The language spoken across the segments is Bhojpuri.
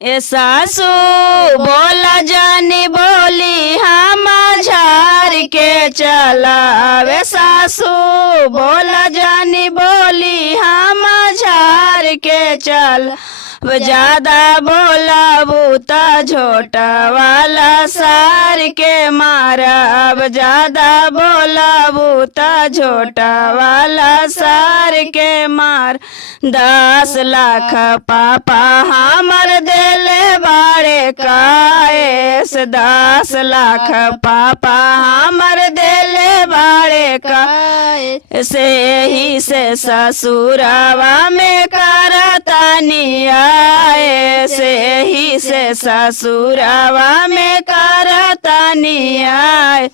ए सासू बोला जानी बोली हम झार के चलावे। सासू बोला जानी बोली हम झार के चल। ज्यादा बोला बूता झोटा वाला सार के मारा। अब ज्यादा बोला बूता झोटा वाला सार के मार। 10 लाख पापा हमर देले बाड़े काएस। 10 लाख पापा हमर देले बाड़े का। से ही से ससुरावा में करतानी आए। से ही से ससुरावा में करतानी आए।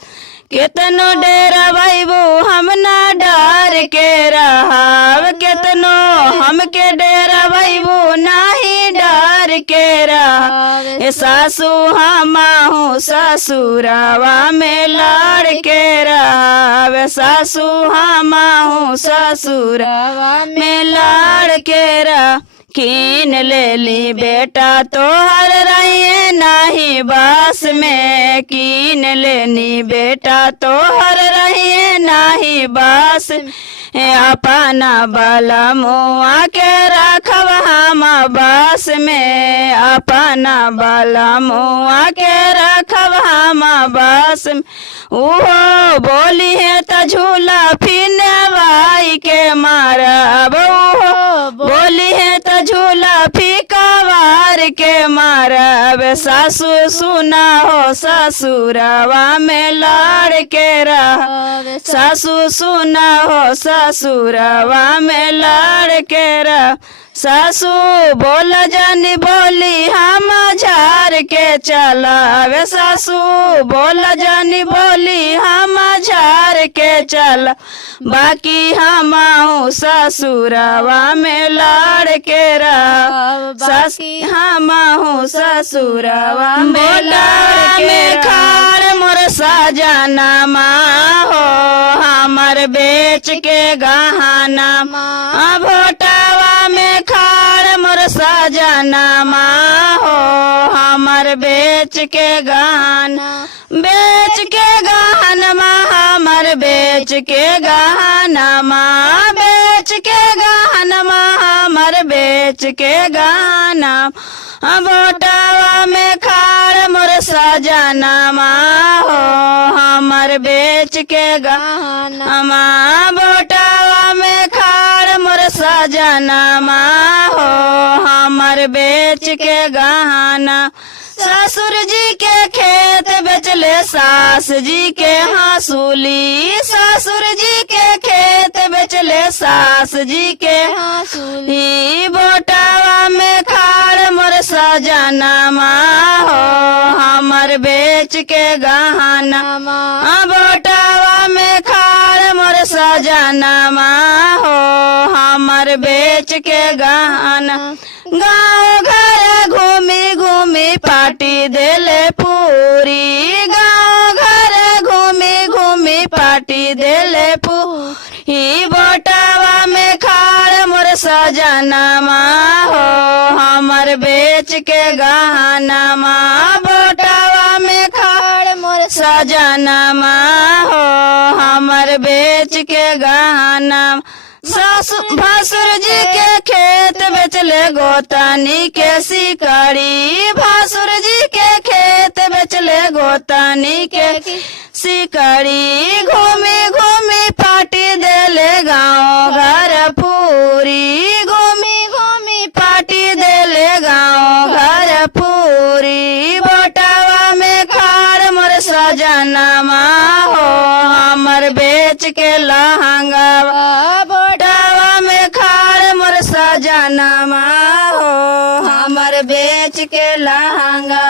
केतनो डेरा बैबू हम ना डर के रहाव। केतनो हमके डेरा बैबू नाही डर के रहाव। ए सासू हमाहू ससुरावा में लड़ के रहाव। सासू हमाहू ससुरावा में लड़ के रह। कीन ले ली बेटा तोहर रहिए नाही बस में। कीन लेनी बेटा तोहर रहिए नाही बस। अपना बला मुआ के रखब हम बस में। अपना बला मुआ के रखब हम बस में। ओहो बोली है त झूला फिनवाई के मारब। ओहो बोली है त झूला फीकावार के मारब। सासू सुना हो ससुरावा में लड़ के रह। सासू सुना हो ससुरावा में लड़ के रह। सासू बोल जानी बोली हम झार के चलावे। सासू बोल जानी बोली हम झार के चल। बाकी हम ससुरावा में लड़ के रह। बाकी हम ससुरावा में लड़ के खाड़ मोर सजना हो। हमर बेच के गहना भोटावा में खाड़ मोर सजना हो। हमर बेच के गहना बेच के गहनमा। हमर बेच के गहनमा बेच के गहनमा। हमर बेच के गहना बोटावा में खाड़ मोर सजनमा हो। हमर बेच के गहना बोटावा में खाड़ मोर सजनमा हो। हमर बेच के गहना। ससुर जी के खेत बेचले सास जी के हासूली। ससुर जी के खेत बेचले सास जी के हासूली। बोटावा में खाड़ मोर सजनमा हो। हमर बेच के गहना बोटावा में खाड़ मोर सजनमा हो। हमर बेच के गहना। गाँव घर घूमी घूमी पार्टी देले पूरी। गाँव घर घूमी घूमी पार्टी देले पूरी। बोटावा में खाड़ मोर सजनमा हो। हमर बेच के गहना बोटावा में खाड़ मोर सजनमा हो। हमर बेच के गहना। भासुर जी के खेत बेचले गोतानी के सिकड़ी। भासुर जी के खेत बेचले गोतानी के सिकड़ी। घूमी घूमी पार्टी देले गाँव घर पूरी। घूमी घूमी पार्टी देले गाँव घर पूरी। बोटावा में खाड़ मोर सजनमा हो। हमर बेच के लहंगा बोटावा में खाड़ मोर सजनमा हो। हमर बेच के लहंगा